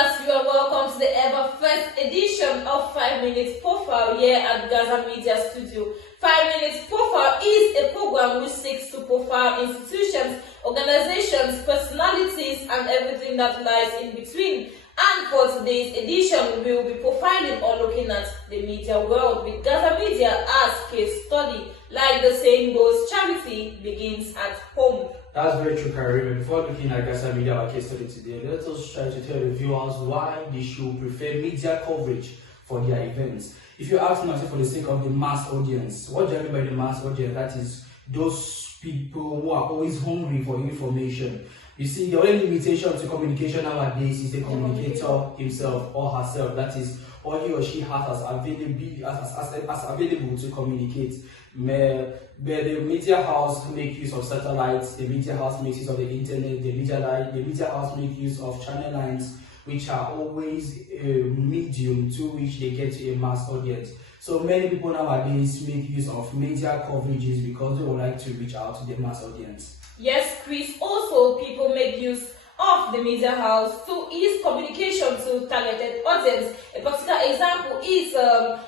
viewers, you are welcome to the ever first edition of 5 Minutes Profile here at GASA Media Studio. 5 Minutes Profile is a program which seeks to profile institutions, organizations, personalities, and everything that lies in between. And for today's edition, we will be profiling or looking at the media world with GASA Media as case study. Like the saying goes, charity begins at home. That's very true, Karim. Before looking at GASA Media, our case study today, let us try to tell the viewers why they should prefer media coverage for their events. If you ask me, I say for the sake of the mass audience, what do I mean by the mass audience? That is those people who are always hungry for information. You see, the only limitation to communication nowadays is the communicator himself or herself. That is, all he or she has as available to communicate. The media house make use of satellites, the media house makes use of the internet, the media house make use of channel lines, which are always a medium to which they get to a mass audience. So many people nowadays make use of media coverages because they would like to reach out to the mass audience. Yes, Chris. Also, people make use of the media house to ease communication to targeted audience. A particular example is a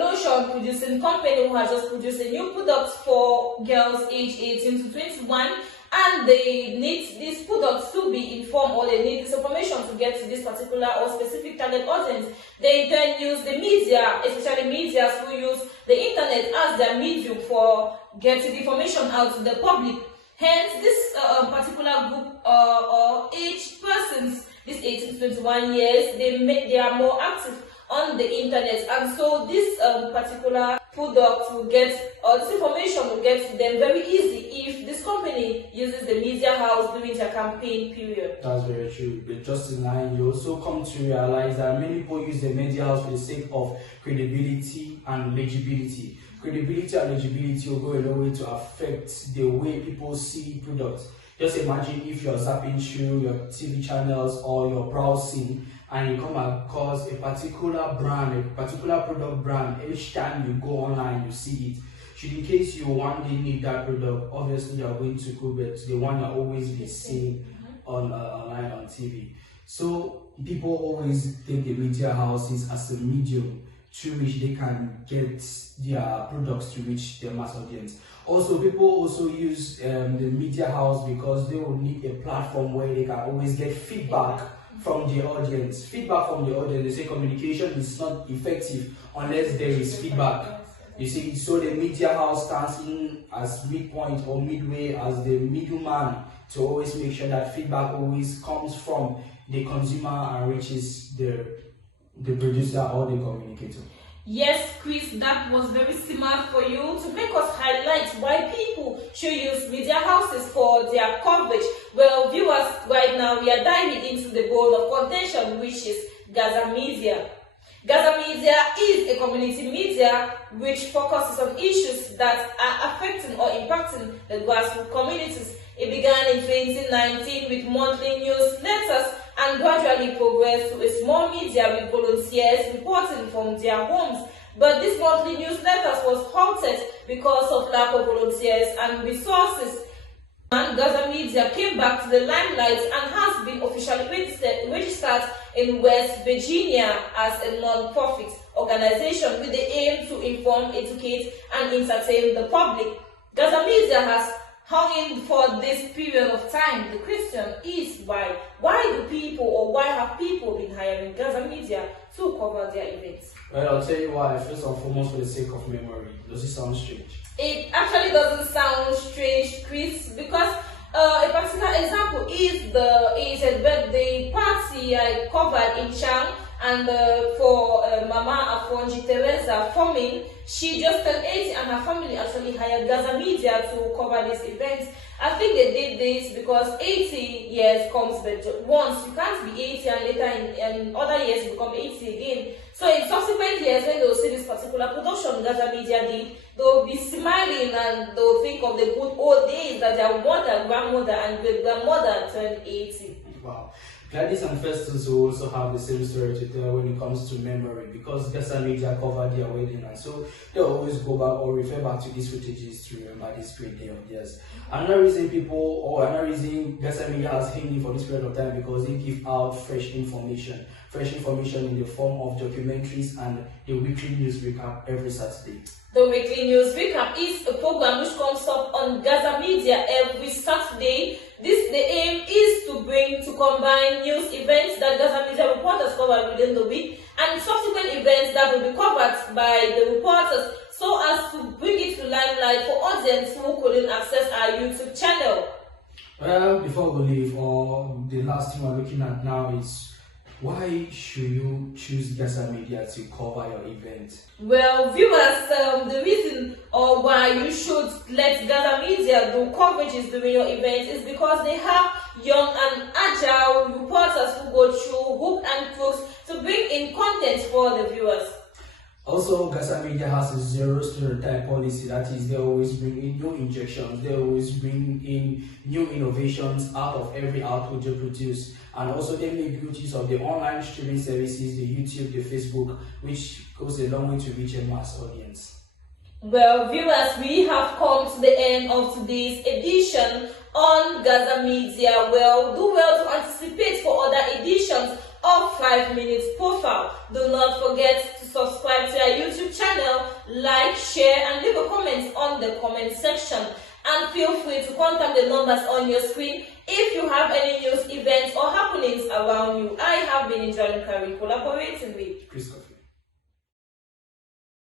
lotion producing company who has just produced a new product for girls aged 18 to 21, and they need these products to be informed, or they need this information to get to this particular or specific target audience. They then use the media, especially media who use the internet as their medium for getting the information out to the public. Hence, this particular group or age persons, these 18 to 21 years, they are more active on the internet, and so this particular product will get, or this information will get to them very easy if this company uses the media house during their campaign period. That's very true. But just in line, you also come to realize that many people use the media house for the sake of credibility and legibility. Credibility and legibility will go a long way to affect the way people see products. Just imagine if you're zapping through your TV channels or you're browsing and you come across a particular brand, a particular product brand. Each time you go online, you see it. Should in case you one day need that product, obviously you're going to go back to the one you're always be seeing online on TV. So people always take the media houses as a medium through which they can get their products to reach their mass audience. Also, people also use the media house because they will need a platform where they can always get feedback from the audience. Feedback from the audience, they say communication is not effective unless there is feedback. You see, so the media house stands in as midpoint or midway as the middleman to always make sure that feedback always comes from the consumer and reaches the producer or the communicator. Yes, Chris, that was very similar for you to make us highlight why people should use media houses for their coverage. Well, viewers, right now we are diving into the bowl of contention, which is GASA Media. GASA Media is a community media which focuses on issues that are affecting or impacting the grassroots communities. It began in 2019 with monthly newsletters and gradually progressed to a small media with volunteers reporting from their homes. But this monthly newsletters was halted because of lack of volunteers and resources. And GASA Media came back to the limelight and has been officially registered in West Virginia as a non-profit organization with the aim to inform, educate, and entertain the public. GASA Media has hung in for this period of time. The question is why? Why do people, or why have people been hiring GASA Media to cover their events? Well, I'll tell you why. First and foremost, for the sake of memory. Does it sound strange? It actually doesn't sound strange, Chris, because a particular example is a birthday party I covered in Chang, and for Mama Afonji Teresa Forming, she just turned 80 and her family actually hired GASA Media to cover this event. I think they did this because 80 years comes but once. You can't be 80 and later in other years become 80 again. So in subsequent years, when they'll see this particular production GASA Media did, they'll be smiling and they'll think of the good old days that their mother, grandmother, and great grandmother turned 80. Wow. Gladys and Festus will also have the same story to tell when it comes to memory, because GASA Media covered their wedding, and so they always go back or refer back to these footages to remember this great day of theirs. Another reason GASA Media has hanging for this period of time, because they give out fresh information in the form of documentaries and the weekly news recap every Saturday. The weekly news recap is a program which comes up on GASA Media every Saturday. The aim is to combine news events that GASA Media reporters cover within the week and subsequent events that will be covered by the reporters, so as to bring it to limelight for audience who couldn't access our YouTube channel. Well, before we leave, the last thing we're looking at now is, why should you choose GASA Media to cover your event? Well, viewers, the reason why you should let GASA Media do coverages during your event is because they have young and agile reporters who go through hook and crooks to bring in content for the viewers. Also, GASA Media has a zero stereotype policy. That is, they always bring in new injections, they always bring in new innovations out of every output they produce. And also, they make good use of the online streaming services, the YouTube, the Facebook, which goes a long way to reach a mass audience. Well, viewers, we have come to the end of today's edition on GASA Media. Well, do well to anticipate for other editions of 5 Minutes Profile. Do not forget to subscribe to our YouTube channel, like, share, and leave a comment on the comment section. And feel free to contact the numbers on your screen if you have any news, events, or happenings around you. I have been enjoying collaborating with Christopher.